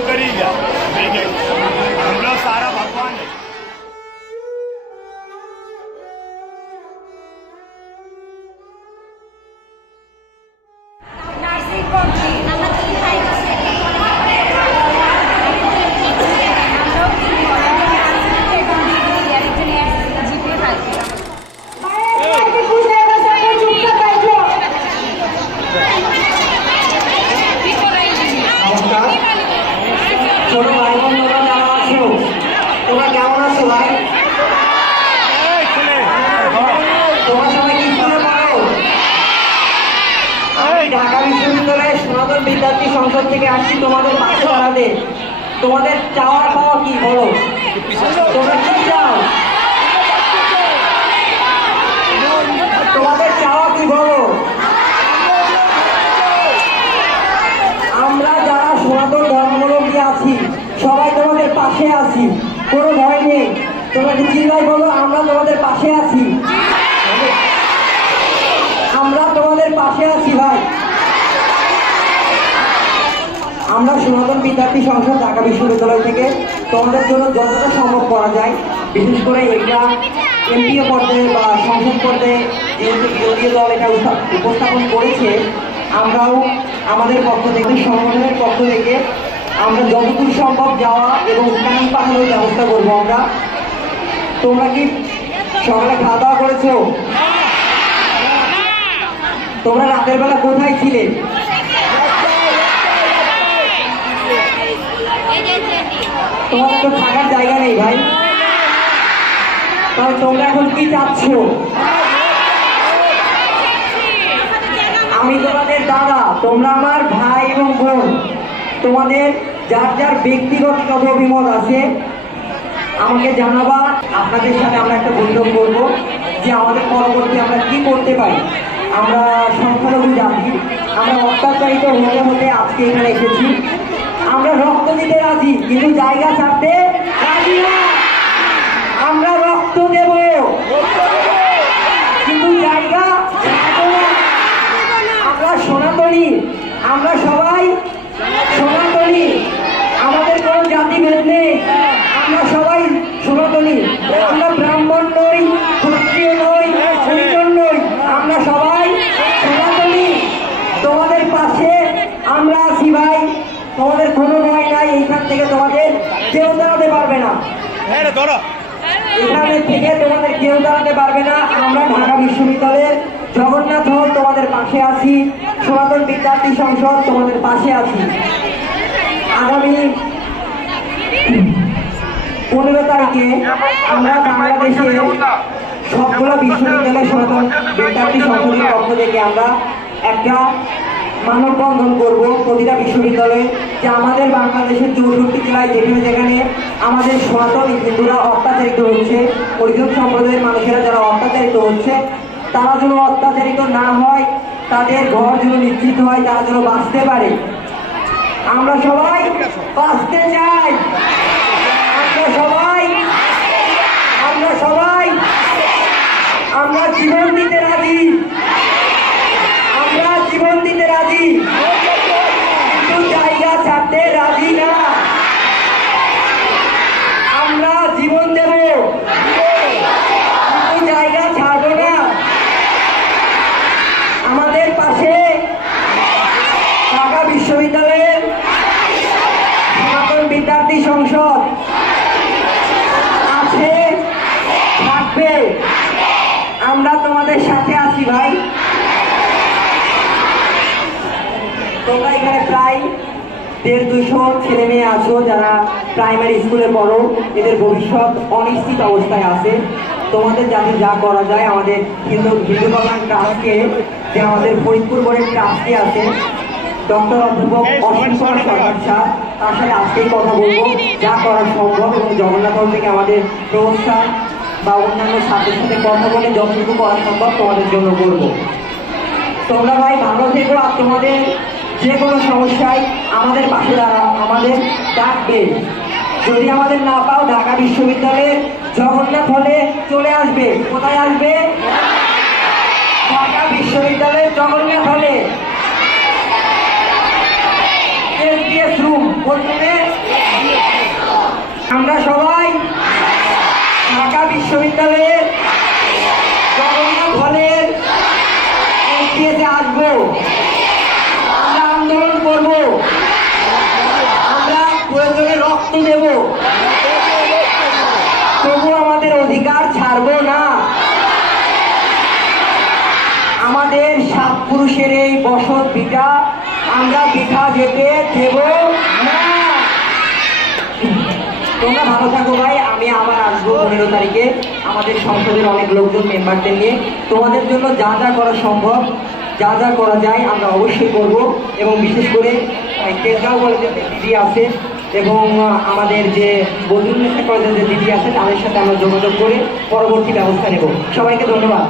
Support कर ही गया। हम लोग सारा भगवान है। ছোট ভাই বোনেরা যারা আছো তোমরা কেমন আছো ভাই? তোমরা সবাই কি স্কুলে পড়ো? আমি ঢাকা বিশ্ববিদ্যালয়ের সনাতন বিদ্যার্থী সংসদ থেকে আসছি তোমাদের পাশে দাঁড়াতে। তোমাদের চাওয়া পাওয়া কি বলো? তোমরা কি চাও? তোমাদের চাওয়া কি বলো? আমরা যারা সনাতন ধর্মাবলম্বী আছি সবাই তোমাদের পাশে আছি, কোনো ভয় নেই। তোমরা কি চিল্লাই বলো আমরা তোমাদের পাশে আছি, আমরা তোমাদের পাশে আছি ভাই। আমরা সনাতন বিদ্যার্থী সংসদ ঢাকা বিশ্ববিদ্যালয় থেকে তোমাদের জন্য যতটা সম্ভব করা যায়, বিশেষ করে এটা এমপিও পর্যায়ে বা সংসদ পর্যায়ে যেহেতু বিরোধী দল এটা উপস্থাপন করেছে, আমরাও আমাদের পক্ষ থেকে সংগঠনের পক্ষ থেকে আমরা যতদূর সম্ভব যাওয়া এবং স্ট্যাম্প পাঠানোর ব্যবস্থা করবো আমরা। তোমরা কি সকালে খাওয়া দাওয়া করেছো? তোমরা রাতের বেলা কোথায় ছিলে? তোমাদের তো থাকার জায়গা নেই ভাই, তাহলে তোমরা এখন কি চাচ্ছ? আমি তোমাদের দাদা, তোমরা আমার ভাই এবং বোন। তোমাদের যার যার ব্যক্তিগত কত অভিমত আছে আমাকে জানাবা। আপনাদের সাথে আমরা একটা বৈঠক করবো যে আমাদের পরবর্তী আমরা কি করতে পারি। আমরা সংখ্যালঘু জাতি, আমরা অত্যাচারিত হতে হতে আজকে এখানে এসেছি। আমরা রক্ত দিতে রাজি, কিন্তু জায়গা ছাড়তে রাজি না। আমরা রক্ত দেব কিন্তু জায়গা ছাড়বো না। আমরা সনাতনী, আমরা সবাই সনাতনী, আমাদের কোনো জাতিভেদ নেই, আমরা সবাই সনাতনী। আমরা ব্রাহ্মণ নই, ক্ষত্রিয় নই, হরিজন নই, আমরা সবাই সনাতনী। তোমাদের পাশে আমরা আছি ভাই, তোমাদের কোনো ভয় নাই। এইখান থেকে তোমাদের কেউ দাঁড়াতে পারবে না, এখানে থেকে তোমাদের কেউ দাঁড়াতে পারবে না। আমরা ঢাকা বিশ্ববিদ্যালয়ের জগন্নাথ হল তোমাদের পাশে আছি, সনাতন বিদ্যার্থী সংসদ তোমাদের পাশে আছি। আগামী 15 তারিখে আমরা বাংলাদেশে সবগুলো বিশ্ববিদ্যালয় সনাতন বিদ্যার্থী সংসদের পক্ষ থেকে আমরা একটা মানববন্ধন করবো প্রতিটা বিশ্ববিদ্যালয়ে, যে আমাদের বাংলাদেশের 64 জেলায় যেখানে যেখানে আমাদের সনাতন হিন্দুরা অত্যাচারিত হচ্ছে, হরিজন সম্প্রদায়ের মানুষেরা যারা অত্যাচারিত হচ্ছে, তারা যেন অত্যাচারিত না হয়, তাদের ঘর যেন নিশ্চিত হয়, তারা যেন বাঁচতে পারে। আমরা সবাই বাঁচতে চাই, আমরা সবাই আমরা জীবন দিতে রাজি, আমরা জীবন দিতে রাজি, কিন্তু জায়গা ছাড়তে রাজি না। আমরা জীবন দেব কিন্তু জায়গা ছাড়বো না। আমাদের পাশে ঢাকা বিশ্ববিদ্যালয়ের সনাতন বিদ্যার্থী সংসদ আছে, থাকবে। আমরা তোমাদের সাথে আছি ভাই। তোমরা এখানে প্রায় 150-200 ছেলে মেয়ে আছো যারা প্রাইমারি স্কুলে পড়ো, এদের ভবিষ্যৎ অনিশ্চিত অবস্থায় আছে। তোমাদের যাতে যা করা যায়, আমাদের হিন্দু কল্যাণ ট্রাস্টকে, যে আমাদের ফরিদপুর বোর্ডের ট্রাস্টে আছে ডক্টর অধ্যাপক অসীম কুমার সরকার স্যার, তার সাথে আজকেই কথা বলবো যা করা সম্ভব, এবং জগন্নাথ হল থেকে আমাদের প্রস্তাব বা অন্যান্য ছাত্রের সাথে কথা বলে যতটুকু করা সম্ভব তোমাদের জন্য করবো। তোমরা ভাই ভালো থেকো, আর তোমাদের যে কোনো সমস্যায় আমাদের পাশে আমাদের ডাকবে। যদি আমাদের না পাও, ঢাকা বিশ্ববিদ্যালয়ের জগন্নাথ হলে চলে আসবে। কোথায় আসবে? ঢাকা বিশ্ববিদ্যালয়ের জগন্নাথ হলে এসবিএস রুম, প্রথমে আমরা সবাই ঢাকা বিশ্ববিদ্যালয়ের জগন্নাথ হলের এনটিএতে আসবো, আমরা আন্দোলন করব, আমরা প্রয়োজনে রক্ত দেব, তবু আমাদের অধিকার ছাড়বো না। আমাদের সাত পুরুষের এই বসত ভিটা আমরা ভিটা যেতে দেব না। তোমরা ভালো থাকো ভাই, আমি আবার আসবো 15 তারিখে আমাদের সংসদের অনেক লোকজন মেম্বারদের নিয়ে। তোমাদের জন্য যা যা করা সম্ভব, যা যা করা যায় আমরা অবশ্যই করব। এবং বিশেষ করে তেজগাঁও কলেজের যে দিদি আছে এবং আমাদের যে বদরুন্নেসা কলেজের যে দিদি আছে তাদের সাথে আমরা যোগাযোগ করে পরবর্তী ব্যবস্থা নেব। সবাইকে ধন্যবাদ।